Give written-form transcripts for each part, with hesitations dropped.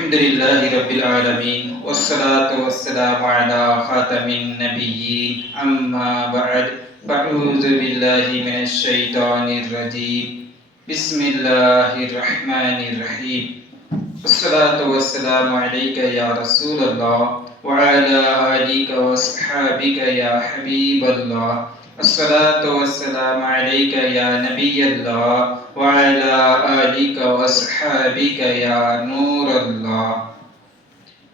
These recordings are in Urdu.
الحمد لله رب العالمين والصلاة والسلام على خاتم النبيين أما بعد فأعوذ بالله من الشيطان الرجيم بسم الله الرحمن الرحيم الصلاة والسلام عليك يا رسول الله وعلى آلك وصحابك يا حبيب الله الصلاة والسلام عليك يا نبي الله وعلى آلك وصحابك يا نور اللہ۔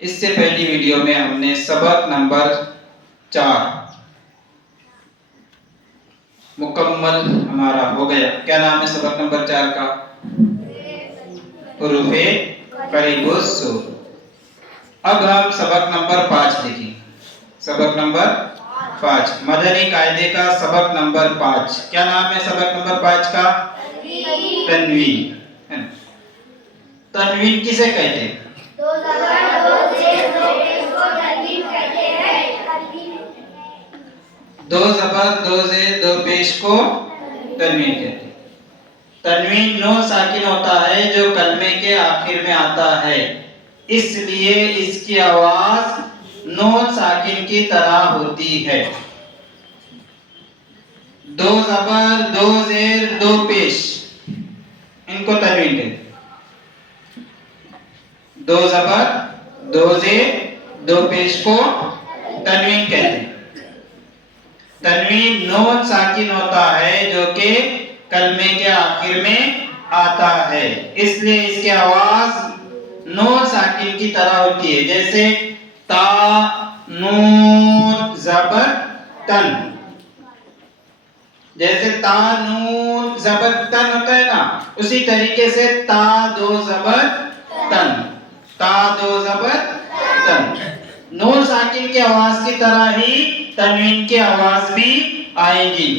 اس سے پہلی ویڈیو میں ہم نے سبق نمبر 4 مکمل ہمارا ہو گیا۔ کیا نام ہے سبق نمبر 4 کا؟ حروف قریب الصوت۔ اب ہم سبق نمبر 5 دیکھیں۔ سبق نمبر 5 مدنی قاعدے کا سبق نمبر 5۔ کیا نام ہے سبق نمبر 5 کا؟ تنوین۔ تنوین کسے کہتے ہیں؟ دو زبر دو پیش کو تنوین کہتے ہیں۔ دو زبر دو زیر دو پیش کو تنوین کہتے ہیں۔ تنوین نون ساکن ہوتا ہے جو کلمے کے آخر میں آتا ہے، اس لیے اس کی آواز نون ساکن کی طرح ہوتی ہے۔ دو زبر دو زیر دو پیش، ان کو تنوین کہتے ہیں۔ دو زبر دو زیر دو پیش کو تنوین کہتے ہیں۔ تنوین نون ساکن ہوتا ہے جو کہ کلمے کے آخر میں آتا ہے، اس لیے اس کی آواز نون ساکن کی طرح ہوتی ہے، جیسے تا نون زبر تن۔ جیسے تا نون زبر تن ہوتا ہے نا، اسی طریقے سے تا دو زبر تن، تا دو زبر تن۔ نون ساکن کی آواز کی طرح ہی تنوین کی آواز بھی آئے گی۔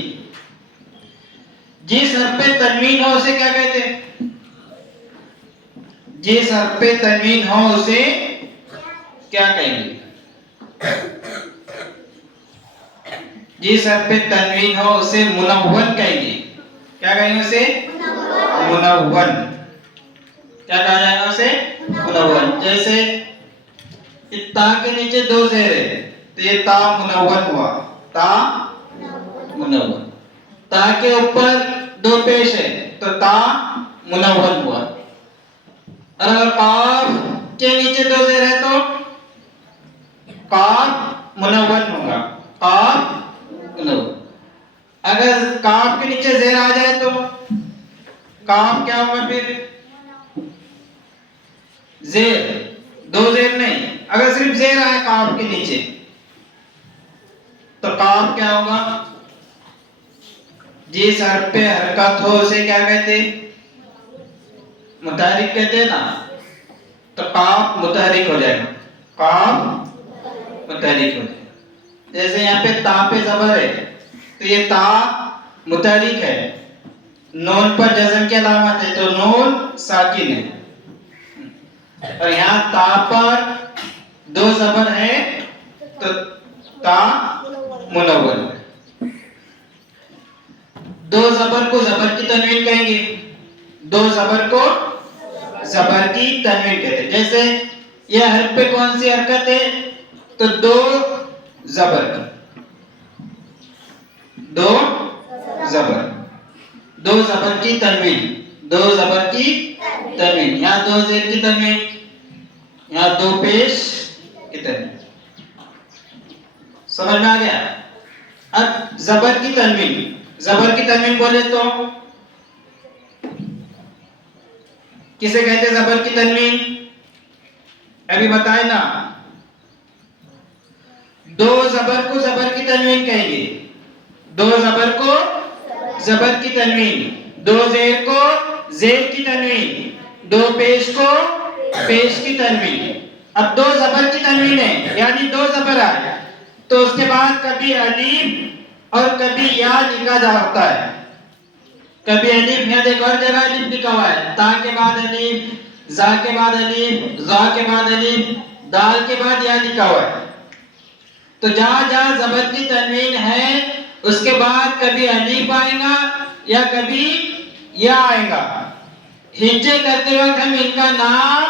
جس حرف پہ تنوین ہو اسے کیا کہتے ہیں؟ جس حرف پہ تنوین ہو اسے کیا کہیں گے؟ جس حرف پہ تنوین ہو اسے منون کہیں گے۔ کیا کہیں گے اسے؟ منون۔ کیا کہا جائے گا اسے؟ منون۔ جیسے تا کے نیچے دو زیر ہے تو یہ تا منون ہوا، تا منون۔ تا کے اوپر دو پیش ہے تو تا منون ہوا۔ اور اگر قاف کے نیچے دو زیر ہے تو قاف منون ہوگا، قاف منون۔ اگر قاف کے نیچے زیر آ جائے تو قاف کیا ہوگا؟ پھر زیر، دو زیر نہیں، اگر صرف زیر آئے قاف کے نیچے تو قاف کیا ہوگا؟ جس حرف پہ حرکت ہو اسے کیا کہتے ہیں؟ متحرک کہتے ہیں نا، تو قاف متحرک ہو جائے گا، قاف متحرک ہو جائے گا۔ جیسے یہاں پہ تا پہ زبر ہے تو یہ تا متحرک ہے، نون پر جزم کی علامت ہے تو نون ساکن ہے، اور یہاں تا پر دو زبر ہے تو تا منون۔ دو زبر کو زبر کی تنوین کہیں گے، دو زبر کو زبر کی تنوین کہتے ہیں۔ جیسے یہ حرف پہ کون سی حرکت ہے؟ تو دو زبر کی، دو زبر، دو زبر کی تنوین، دو زبر کی تنوین۔ یہاں دو زیر کی تنوین، یہاں دو پیش کی تنوین۔ سمجھ میں آ گیا؟ اب زبر کی تنوین، زبر کی تنوین بولے تو کسے کہتے ہیں زبر کی تنوین؟ ابھی بتائے نا، دو زبر کو زبر کی تنوین کہیں گے، دو زبر کو زبر کی تنوین، دو زیر کو زیر کی تنوین، دو پیش کو پیش کی تنوین۔ اب دو زبر کی تنوین ہے یعنی دو زبر آئے تو اس کے بعد کبھی الف اور کبھی یا لکھا جاتا ہے، کبھی الف، یہاں دیکھو ہر جگہ الف لکھا ہوا ہے، تا کے بعد الف، زا کے بعد الف، زا کے بعد الف، دال کے بعد یا لکھا ہوا ہے۔ تو جہاں جہاں زبر کی تنوین ہے اس کے بعد کبھی الف آئے گا یا کبھی یا آئے گا۔ ہجے کرتے وقت ہم ان کا نام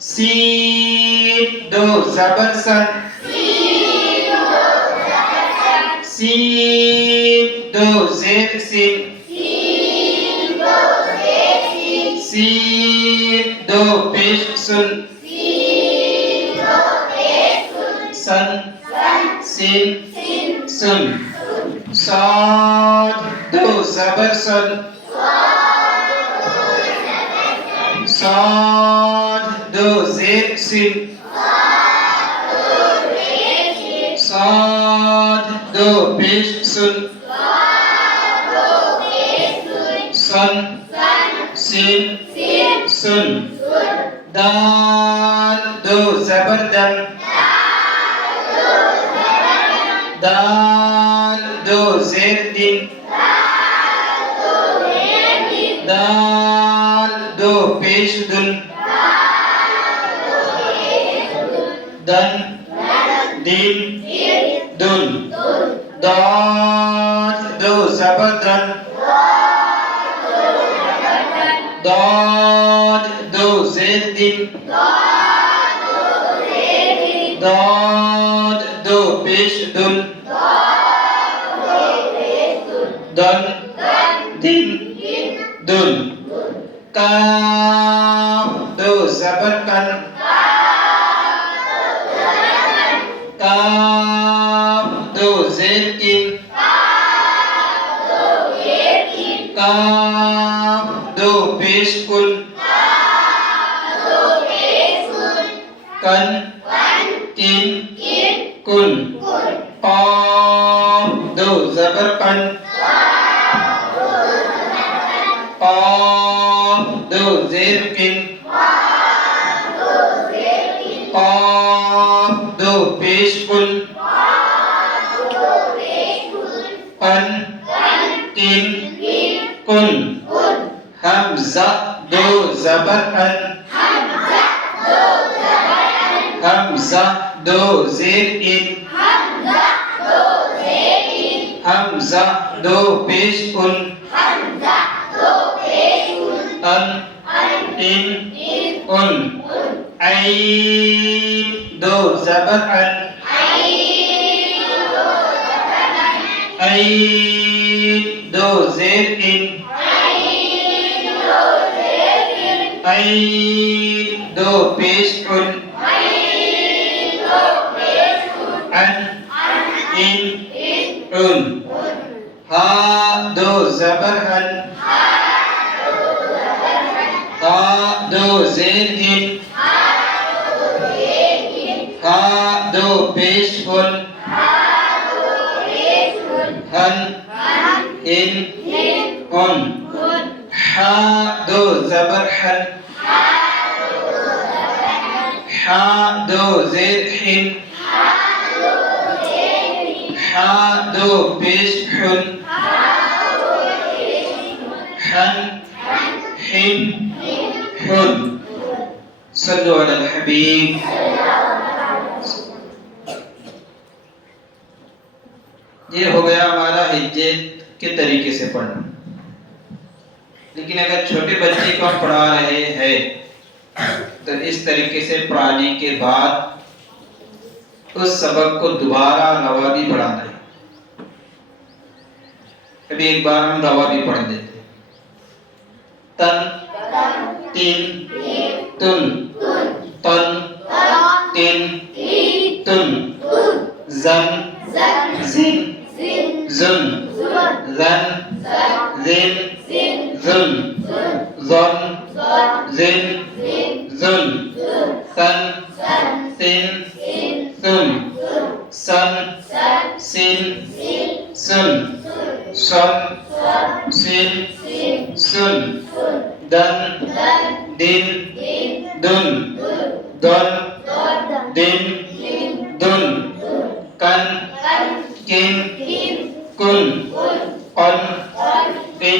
سین دو زبر سن سین دو زیر سین سین دو پیش سن سن سین سن صاد دو زبر سن صاد دو زیر سین صاد دو پیش سن سن سین سن دال دو زبر دن دال دو زیر دن دال دو پیش دن دن دن دن دال دو زبر دن دال دو زیر دن دال دو پیش دن دن دن دن کاف دو زبر کن کاف دو زیر کن کاف دو پیش کن کن کن کن قاف دو زبر کن قاف دو زیر کن قاف دو پیش کن قن کن کن حمزہ دو زبر ان حمزہ دو زیر ان حمزہ دو پیش ان ان ان عین دو زبر ان عین دو زیر ان عین دو پیش ان ان ان ہا دو زبر ان ہا دو زیر ان ہا دو پیش ان ہن ان حا دو زبر حن حا دو زیر حن حا دو پیش حن حن حن حن صلو علی الحبیب یہ ہو گیا ہمارا ہجے کے طریقے سے پڑھنا. لیکن اگر چھوٹے بچے کو ہم پڑھا رہے ہیں تو اس طریقے سے پڑھانے کے بعد اس سبق کو دوبارہ روا بھی پڑھانا ہے. ابھی ایک بار ہم روا بھی پڑھ دیتے. تن تین تن تن تین تن زن زن زن زن زن زن زن زن زن سن سن سن سن سن سن سن سن سن دن دن دن دن دن دن کن کن کن قن قن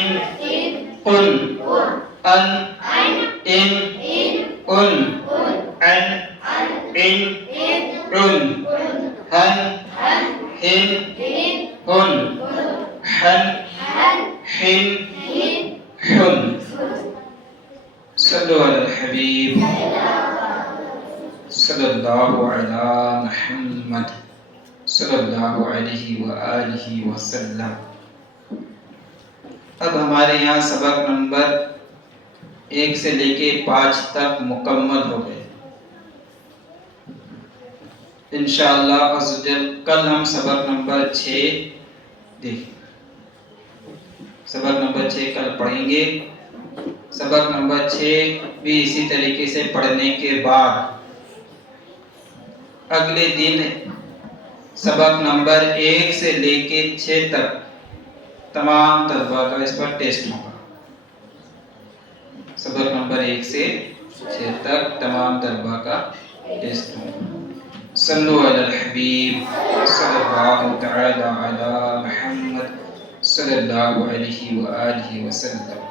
قن ان ان ان عن ان عن هن هن هن حن حن حن صلوا على الحبيب صلی اللہ علی محمد صلی اللہ علیہ وآلہ وسلم۔ اب ہمارے یہاں سبق نمبر 1 سے لے کے 5 تک مکمل ہو گئے۔ انشاءاللہ عزوجل کل ہم سبق نمبر 6 دیکھیں، سبق نمبر 6 کل پڑھیں گے۔ سبق نمبر 6 بھی اسی طریقے سے پڑھنے کے بعد اگلے دن سبق نمبر 1 سے لے کے 6 تک تمام طلبہ کا اس پر ٹیسٹ ہوگا۔ سبق نمبر 1 سے 6 تک تمام طلبہ کا ٹیسٹ ہوگا۔ صلو علی الحبیب صلی اللہ تعالی علی محمد صلی اللہ علیہ وآلہ وسلم۔